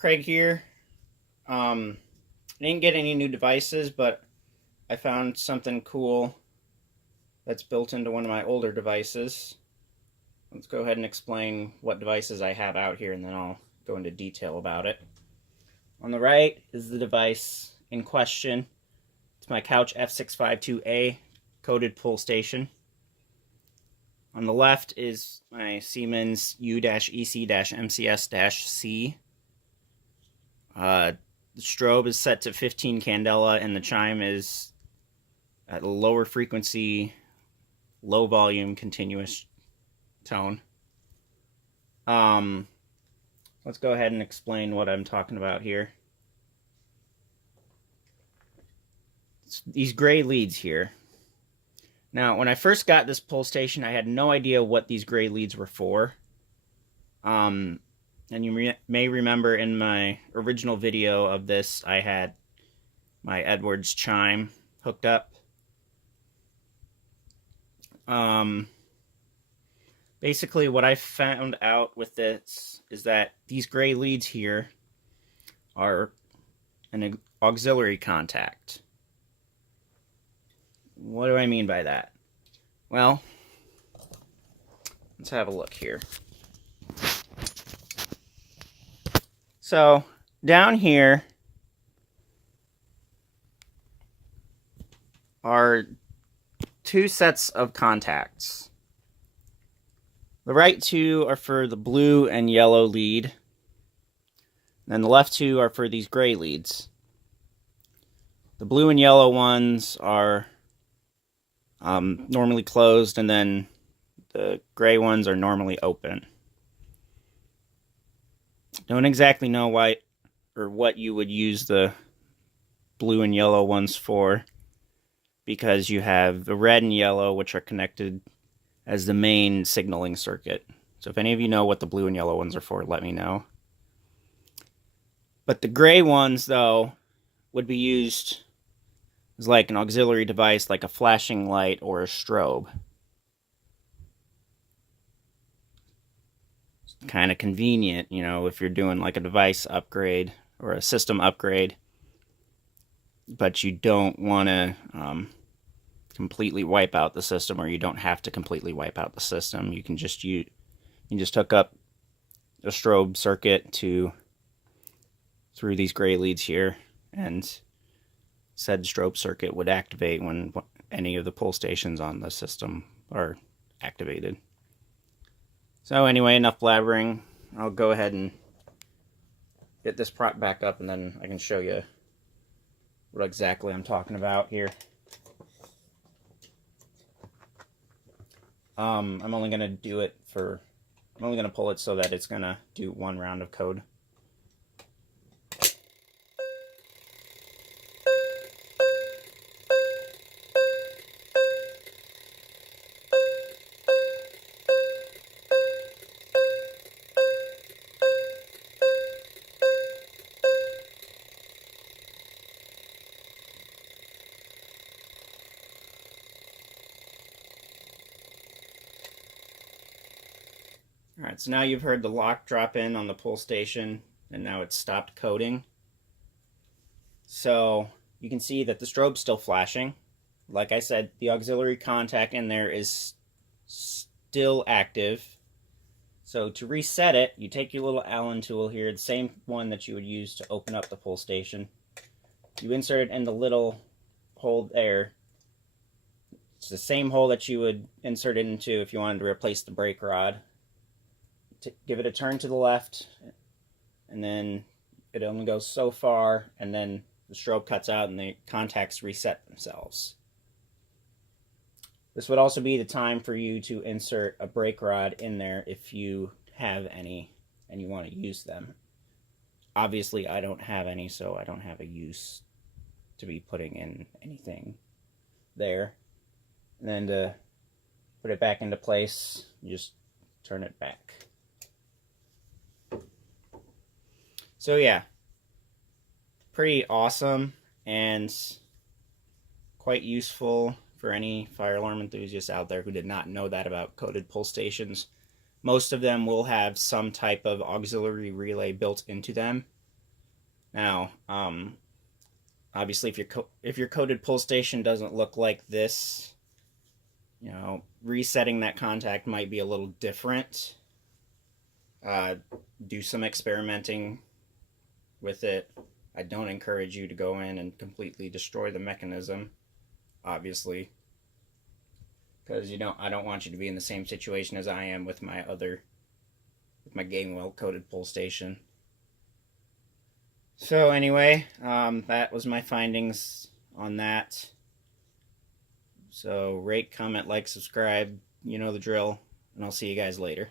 Craig here. I didn't get any new devices, but I found something cool that's built into one of my older devices. Let's go ahead and explain what devices I have out here, and then I'll go into detail about it. On the right is the device in question. It's my Couch F652A coded pull station. On the left is my Siemens U-EC-MCS-C. The strobe is set to 15 candela, and the chime is at a lower frequency, low volume, continuous tone. Let's go ahead and explain what I'm talking about here. It's these gray leads here. Now, when I first got this pull station, I had no idea what these gray leads were for. And you may remember in my original video of this, I had my Edwards chime hooked up. Basically, what I found out with this is that these gray leads here are an auxiliary contact. What do I mean by that? Well, let's have a look here. So, down here are two sets of contacts. The right two are for the blue and yellow lead, and the left two are for these gray leads. The blue and yellow ones are normally closed, and then the gray ones are normally open. Don't exactly know why or what you would use the blue and yellow ones for, because you have the red and yellow, which are connected as the main signaling circuit. So if any of you know what the blue and yellow ones are for, let me know. But the gray ones, though, would be used as like an auxiliary device, like a flashing light or a strobe. It's kind of convenient, you know, if you're doing like a device upgrade or a system upgrade, but you don't want to completely wipe out the system, or you don't have to completely wipe out the system. You can just hook up a strobe circuit through these gray leads here, and said strobe circuit would activate when any of the pull stations on the system are activated. So anyway, enough blabbering. I'll go ahead and get this prop back up, and then I can show you what exactly I'm talking about here. I'm only going to pull it so that it's going to do one round of code. Alright, so now you've heard the lock drop in on the pull station, and now it's stopped coding. So you can see that the strobe's still flashing. Like I said, the auxiliary contact in there is still active. So to reset it, you take your little Allen tool here, the same one that you would use to open up the pull station. You insert it in the little hole there. It's the same hole that you would insert it into if you wanted to replace the brake rod. Give it a turn to the left, and then it only goes so far, and then the strobe cuts out and the contacts reset themselves. This would also be the time for you to insert a brake rod in there if you have any and you want to use them. Obviously, I don't have any, so I don't have a use to be putting in anything there. And then to put it back into place, you just turn it back. So yeah, pretty awesome and quite useful for any fire alarm enthusiasts out there who did not know that about coded pull stations. Most of them will have some type of auxiliary relay built into them. Now, obviously, if your coated pull station doesn't look like this, you know, resetting that contact might be a little different. Do some experimenting with it. I don't encourage you to go in and completely destroy the mechanism, obviously, because I don't want you to be in the same situation as I am with my game well coated pull station. So anyway, that was my findings on that. So rate, comment, like, subscribe. You know the drill, and I'll see you guys later.